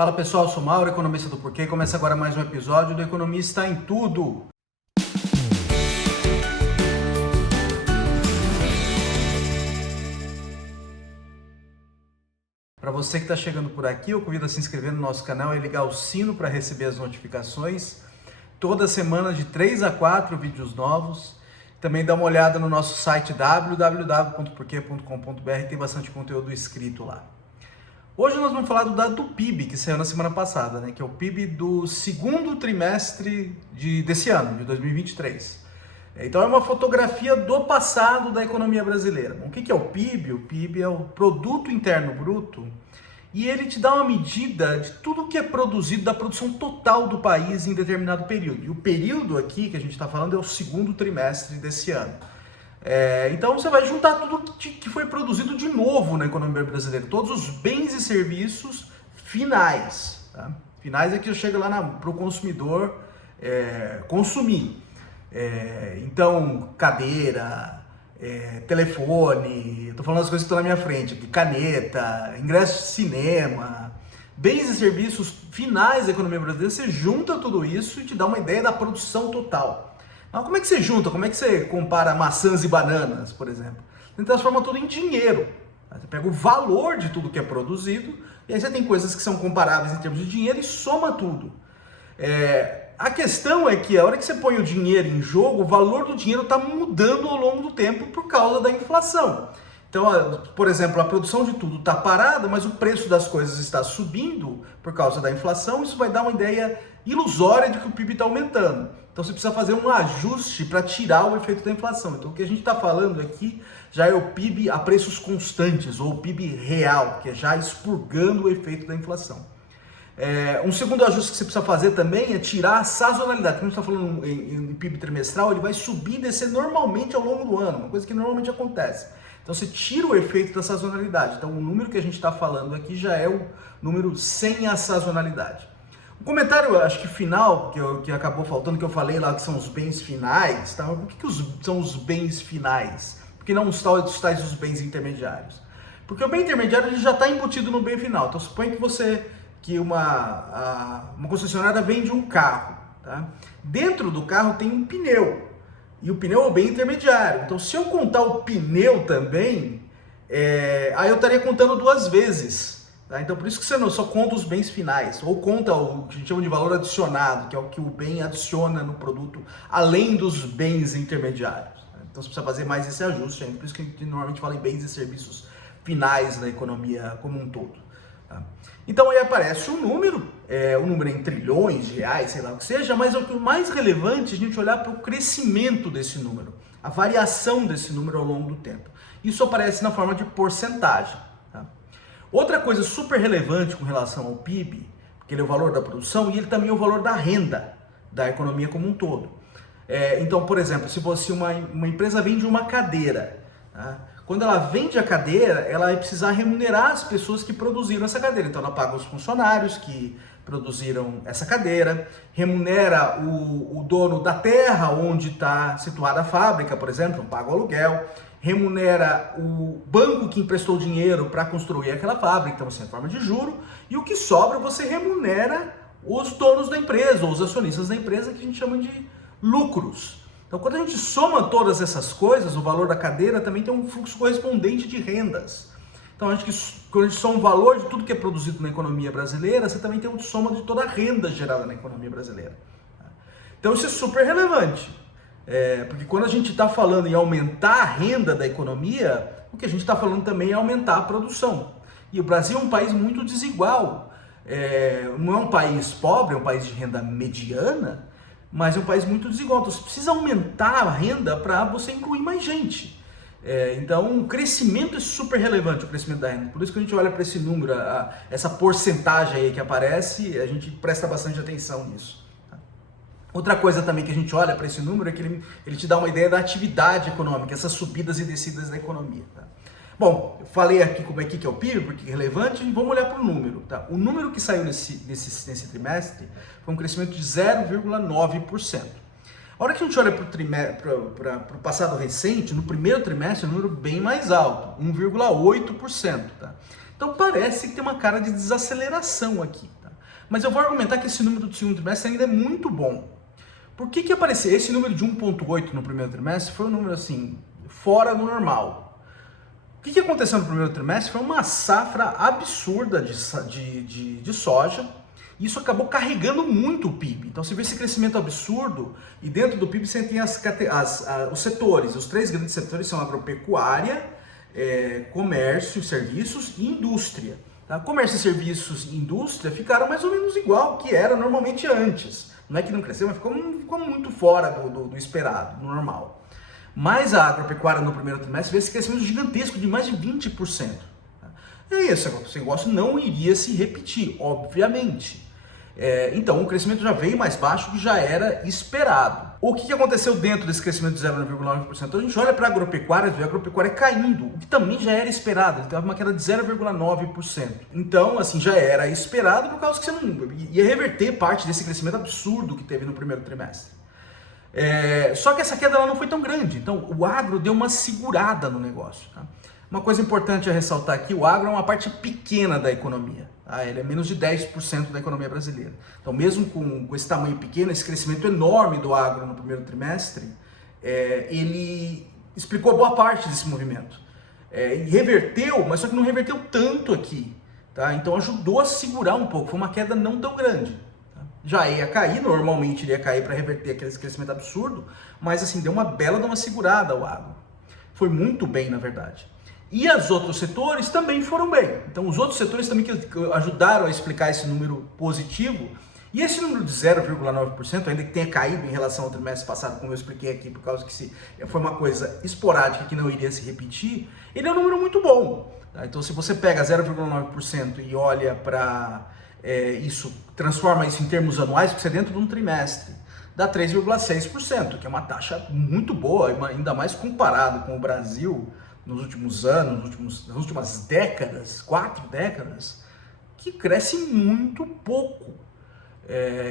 Fala pessoal, eu sou Mauro, economista do Porquê. Começa agora mais um episódio do Economista em Tudo. Para você que está chegando por aqui, eu convido a se inscrever no nosso canal e ligar o sino para receber as notificações. Toda semana de 3 a 4 vídeos novos. Também dá uma olhada no nosso site www.porquê.com.br, tem bastante conteúdo escrito lá. Hoje nós vamos falar do dado do PIB, que saiu na semana passada, que é o PIB do segundo trimestre desse ano, de 2023. Então é uma fotografia do passado da economia brasileira. Bom, o que é o PIB? O PIB é o Produto Interno Bruto e ele te dá uma medida de tudo que é produzido, da produção total do país em determinado período. E o período aqui que a gente está falando é o segundo trimestre desse ano. Então você vai juntar tudo que foi produzido de novo na economia brasileira, todos os bens e serviços finais. Tá? Finais é que chega lá para o consumidor consumir. Então, cadeira, telefone, estou falando as coisas que estão na minha frente aqui, caneta, ingresso de cinema, bens e serviços finais da economia brasileira, você junta tudo isso e te dá uma ideia da produção total. Mas como é que você junta? Como é que você compara maçãs e bananas, por exemplo? Você transforma tudo em dinheiro. Você pega o valor de tudo que é produzido e aí você tem coisas que são comparáveis em termos de dinheiro e soma tudo. A questão é que a hora que você põe o dinheiro em jogo, o valor do dinheiro está mudando ao longo do tempo por causa da inflação. Então, por exemplo, a produção de tudo está parada, mas o preço das coisas está subindo por causa da inflação. Isso vai dar uma ideia ilusória de que o PIB está aumentando. Então você precisa fazer um ajuste para tirar o efeito da inflação. Então o que a gente está falando aqui já é o PIB a preços constantes, ou o PIB real, que é já expurgando o efeito da inflação. Um segundo ajuste que você precisa fazer também é tirar a sazonalidade. Quando a gente está falando em PIB trimestral, ele vai subir e descer normalmente ao longo do ano, uma coisa que normalmente acontece. Então você tira o efeito da sazonalidade. Então o número que a gente está falando aqui já é o número sem a sazonalidade. O comentário, acho que final, que acabou faltando, que eu falei lá, que são os bens finais, tá? Por que são os bens finais? Por que não os tais os bens intermediários? Porque o bem intermediário ele já está embutido no bem final. Então suponha que uma concessionária vende um carro, tá? Dentro do carro tem um pneu, e o pneu é o bem intermediário. Então se eu contar o pneu também, aí eu estaria contando duas vezes. Tá? Então por isso que você não só conta os bens finais, ou conta o que a gente chama de valor adicionado, que é o que o bem adiciona no produto, além dos bens intermediários. Tá? Então você precisa fazer mais esse ajuste, por isso que a gente normalmente fala em bens e serviços finais da economia como um todo. Tá? Então aí aparece um número, o número é em trilhões de reais, sei lá o que seja, mas o mais relevante é a gente olhar para o crescimento desse número, a variação desse número ao longo do tempo. Isso aparece na forma de porcentagem. Tá? Outra coisa super relevante com relação ao PIB, porque ele é o valor da produção e ele também é o valor da renda da economia como um todo. Então, por exemplo, se uma empresa vende uma cadeira, tá? Quando ela vende a cadeira, ela vai precisar remunerar as pessoas que produziram essa cadeira. Então ela paga os funcionários que produziram essa cadeira, remunera o dono da terra onde está situada a fábrica, por exemplo, paga o aluguel, remunera o banco que emprestou dinheiro para construir aquela fábrica, então assim, em forma de juro, e o que sobra você remunera os donos da empresa, ou os acionistas da empresa, que a gente chama de lucros. Então, quando a gente soma todas essas coisas, o valor da cadeira também tem um fluxo correspondente de rendas. Então, acho que quando a gente soma o valor de tudo que é produzido na economia brasileira, você também tem uma soma de toda a renda gerada na economia brasileira. Então, isso é super relevante. Porque quando a gente está falando em aumentar a renda da economia, o que a gente está falando também é aumentar a produção. E o Brasil é um país muito desigual. Não é um país pobre, é um país de renda mediana, mas é um país muito desigual. Então você precisa aumentar a renda para você incluir mais gente. Então o crescimento é super relevante, o crescimento da renda. Por isso que a gente olha para esse número, essa porcentagem aí que aparece, a gente presta bastante atenção nisso. Tá? Outra coisa também que a gente olha para esse número é que ele te dá uma ideia da atividade econômica, essas subidas e descidas da economia. Tá? Bom, eu falei aqui como é que é o PIB, porque é relevante, e vamos olhar para o número. Tá? O número que saiu nesse trimestre foi um crescimento de 0,9%. A hora que a gente olha para o passado recente, no primeiro trimestre, é um número bem mais alto, 1,8%. Tá? Então parece que tem uma cara de desaceleração aqui. Tá? Mas eu vou argumentar que esse número do segundo trimestre ainda é muito bom. Por que apareceu esse número de 1,8 no primeiro trimestre? Foi um número assim, fora do normal. O que aconteceu no primeiro trimestre? Foi uma safra absurda de soja. Isso acabou carregando muito o PIB. Então você vê esse crescimento absurdo e dentro do PIB você tem os setores. Os três grandes setores são agropecuária, comércio, serviços e indústria. Tá? Comércio, serviços e indústria ficaram mais ou menos igual que era normalmente antes. Não é que não cresceu, mas ficou muito fora do esperado, do normal. Mas a agropecuária no primeiro trimestre veio esse crescimento gigantesco de mais de 20%. Esse negócio não iria se repetir, obviamente. Então o crescimento já veio mais baixo do que já era esperado. O que aconteceu dentro desse crescimento de 0,9%? Então a gente olha para a agropecuária, vê a agropecuária caindo, o que também já era esperado. Ele teve uma queda de 0,9%. Então, assim, já era esperado por causa que você não ia reverter parte desse crescimento absurdo que teve no primeiro trimestre. Só que essa queda ela não foi tão grande. Então o agro deu uma segurada no negócio. Tá? Uma coisa importante a ressaltar aqui, o agro é uma parte pequena da economia. Tá? Ele é menos de 10% da economia brasileira. Então mesmo com esse tamanho pequeno, esse crescimento enorme do agro no primeiro trimestre, ele explicou boa parte desse movimento. E reverteu, mas só que não reverteu tanto aqui. Tá? Então ajudou a segurar um pouco, foi uma queda não tão grande. Tá? Já ia cair, normalmente ele ia cair para reverter aquele crescimento absurdo, mas assim, deu uma bela de uma segurada ao agro. Foi muito bem, na verdade. E os outros setores também foram bem. Então os outros setores também que ajudaram a explicar esse número positivo. E esse número de 0,9%, ainda que tenha caído em relação ao trimestre passado, como eu expliquei aqui, por causa que foi uma coisa esporádica que não iria se repetir, ele é um número muito bom. Tá? Então se você pega 0,9% e olha para isso, transforma isso em termos anuais, porque você é dentro de um trimestre, dá 3,6%, que é uma taxa muito boa, ainda mais comparado com o Brasil nos últimos anos, nas últimas décadas, 4 décadas, que cresce muito pouco.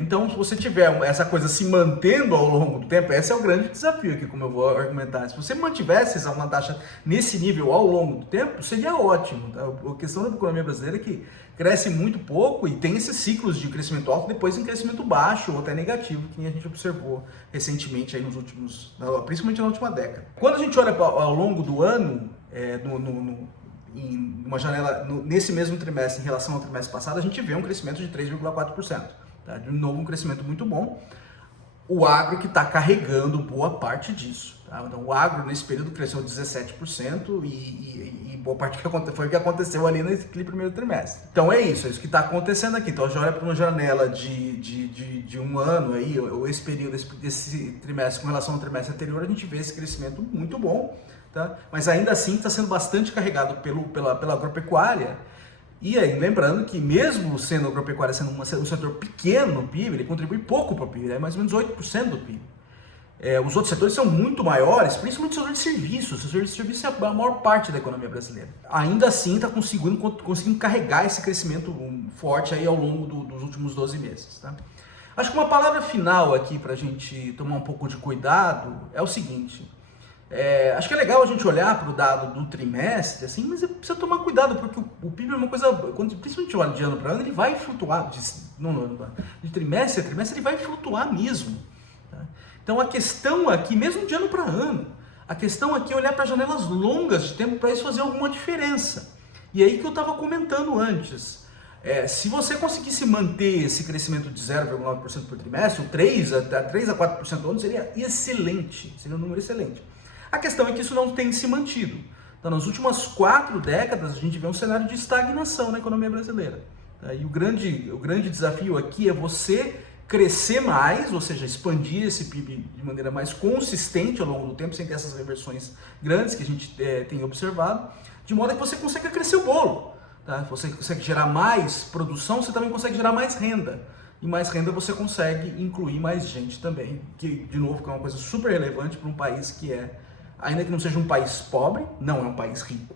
Então, se você tiver essa coisa se mantendo ao longo do tempo, esse é o grande desafio aqui, como eu vou argumentar. Se você mantivesse uma taxa nesse nível ao longo do tempo, seria ótimo. Tá? A questão da economia brasileira é que cresce muito pouco e tem esses ciclos de crescimento alto, depois em crescimento baixo ou até negativo, que a gente observou recentemente, aí principalmente na última década. Quando a gente olha ao longo do ano, em uma janela, nesse mesmo trimestre, em relação ao trimestre passado, a gente vê um crescimento de 3,4%. Tá? De novo, um crescimento muito bom. O agro que está carregando boa parte disso. Tá? Então, o agro nesse período cresceu 17% e boa parte foi o que aconteceu ali naquele primeiro trimestre. Então é isso que está acontecendo aqui. Então, a gente olha para uma janela de um ano, aí, ou esse período, esse trimestre com relação ao trimestre anterior, a gente vê esse crescimento muito bom. Tá? Mas ainda assim está sendo bastante carregado pela agropecuária. E aí, lembrando que mesmo sendo a agropecuária sendo um setor pequeno no PIB, ele contribui pouco para o PIB, é mais ou menos 8% do PIB. Os outros setores são muito maiores, principalmente o setor de serviços. O setor de serviços é a maior parte da economia brasileira. Ainda assim está conseguindo carregar esse crescimento forte aí ao longo dos últimos 12 meses. Tá? Acho que uma palavra final aqui para a gente tomar um pouco de cuidado é o seguinte. Acho que é legal a gente olhar para o dado do trimestre, assim, mas precisa tomar cuidado, porque o PIB é uma coisa, principalmente olha de ano para ano, ele vai flutuar, de trimestre a trimestre, ele vai flutuar mesmo. Tá? Então a questão aqui, mesmo de ano para ano, a questão aqui é olhar para janelas longas de tempo para isso fazer alguma diferença. E aí que eu estava comentando antes. Se você conseguisse manter esse crescimento de 0,9% por trimestre, 3 a 4% ao ano, seria excelente, seria um número excelente. A questão é que isso não tem se mantido. Então, nas últimas 4 décadas, a gente vê um cenário de estagnação na economia brasileira. Tá? E o grande desafio aqui é você crescer mais, ou seja, expandir esse PIB de maneira mais consistente ao longo do tempo, sem ter essas reversões grandes que a gente tem observado, de modo que você consiga crescer o bolo. Tá? Você consegue gerar mais produção, você também consegue gerar mais renda. E mais renda você consegue incluir mais gente também, que, de novo, é uma coisa super relevante para um país que ainda que não seja um país pobre, não é um país rico,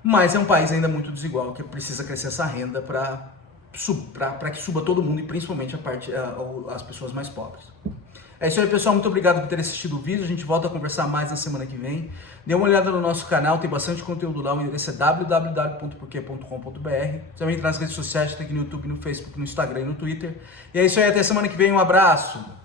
mas é um país ainda muito desigual, que precisa crescer essa renda para que suba todo mundo e principalmente as pessoas mais pobres. É isso aí, pessoal. Muito obrigado por ter assistido o vídeo. A gente volta a conversar mais na semana que vem. Dê uma olhada no nosso canal, tem bastante conteúdo lá. O endereço é www.porquê.com.br. Você vai entrar nas redes sociais, tem aqui no YouTube, no Facebook, no Instagram e no Twitter. E é isso aí, até semana que vem. Um abraço!